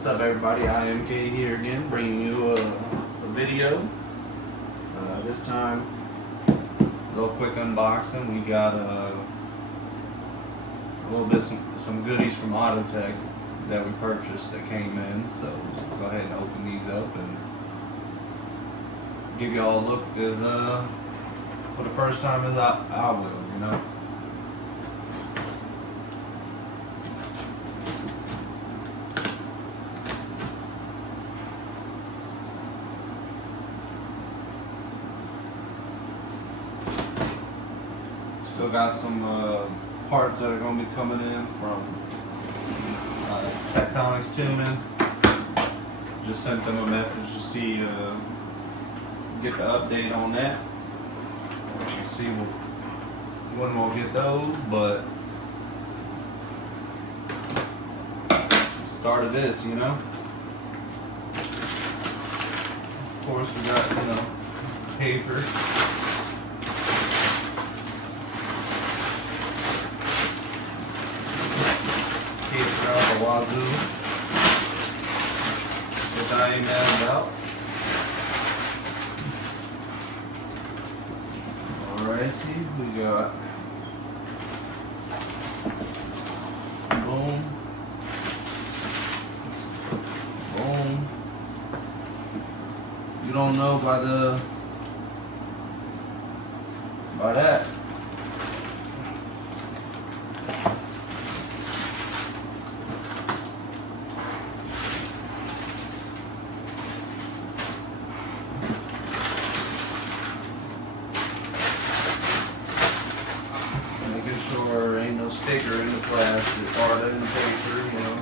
What's up, everybody? IMK here again, bringing you a video. This time, a little quick unboxing. We got a little bit some goodies from Autotech that we purchased that came in. So we'll go ahead and open these up and give you all a look as for the first time as I will, you know. Still got some parts that are going to be coming in from Tectonics Tuning. Just sent them a message to see, get the update on that. We'll see when we'll get those, but start of this, you know. Of course, we got, you know, paper. Wazoo, which I ain't mad about. Alrighty, we got boom, boom. You don't know by that. Sure, ain't no sticker in the plastic or in the paper, you know.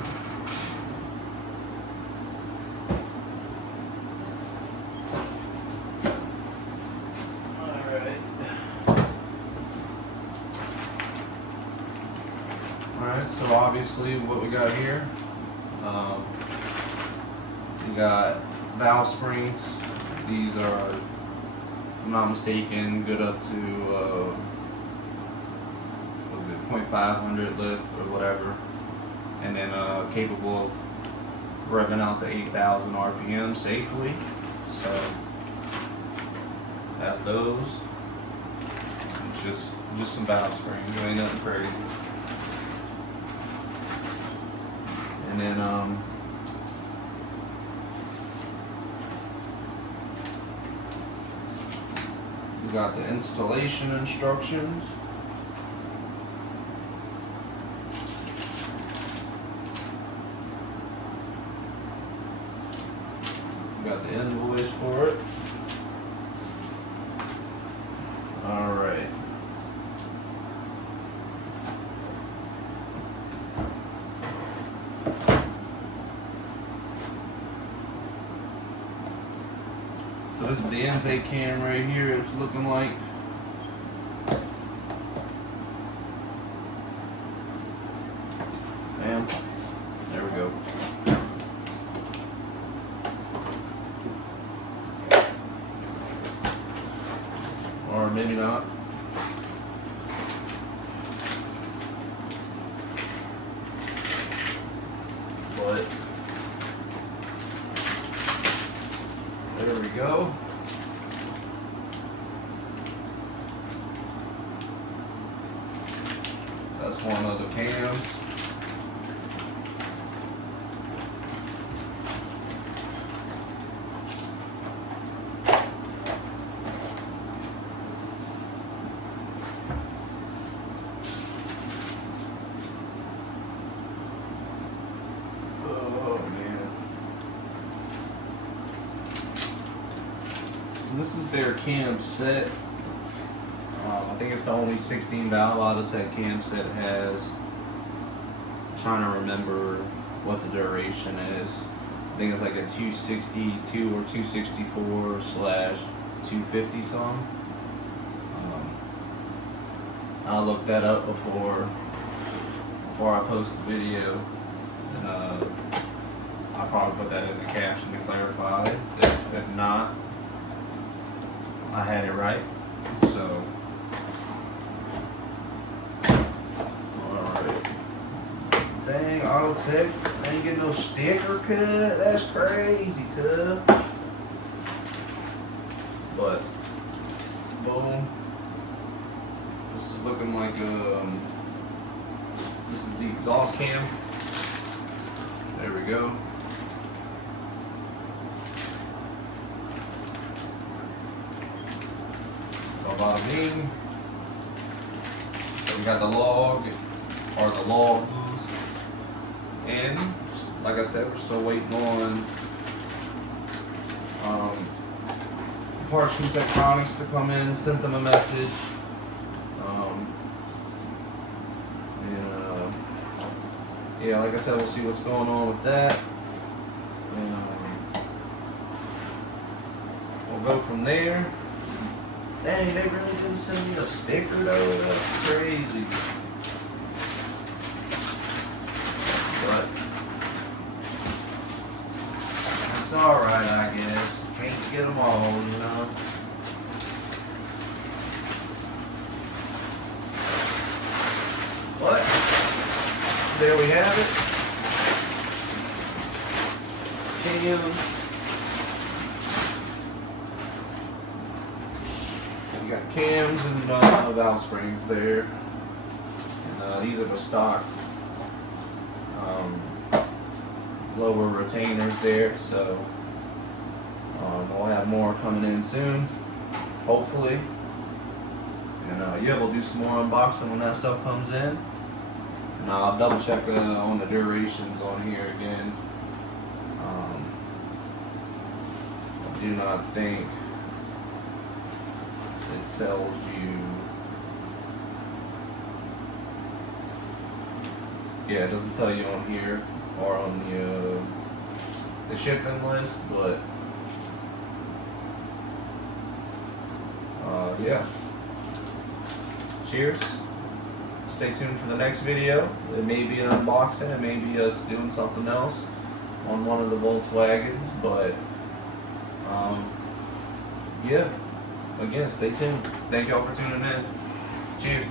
Alright, so obviously what we got here, we got valve springs. These are, if I'm not mistaken, good up to 0.500 lift or whatever, and then capable of revving out to 8,000 RPM safely. So that's those. Just some valve springs, ain't nothing crazy. And then we got the installation instructions. Got the invoice for it. Alright. So this is the intake cam right here. It's looking like. Bam. There we go. Or maybe not. But there we go. That's one of the cams. So this is their cam set. I think it's the only 16 valve Autotech cam set it has. I'm trying to remember what the duration is. I think it's like a 262 or 264 / 250 some. I'll look that up before I post the video, and I'll probably put that in the caption to clarify it. If not, I had it right. So, alright. Dang, Autotech. I ain't getting no sticker cut. That's crazy, cuz. But boom. This is looking like this is the exhaust cam. There we go. So bada bing. So we got the log or the logs, and like I said, we're still waiting on parts from Tektronix to come in. Sent them a message. Yeah, like I said, we'll see what's going on with that. And we'll go from there. Dang, they really didn't send me a sticker though. That's crazy. But it's alright, I guess. Can't get them all, you know. But there we have it. We got cams and valve springs there. And, these are the stock lower retainers there. So we'll have more coming in soon, hopefully. And yeah, we'll do some more unboxing when that stuff comes in. And I'll double check on the durations on here again. I do not think it tells you. Yeah, it doesn't tell you on here or on the shipping list, but yeah. Cheers. Stay tuned for the next video. It may be an unboxing, it may be us doing something else on one of the Volkswagens, but yeah, again, stay tuned. Thank y'all for tuning in. Cheers.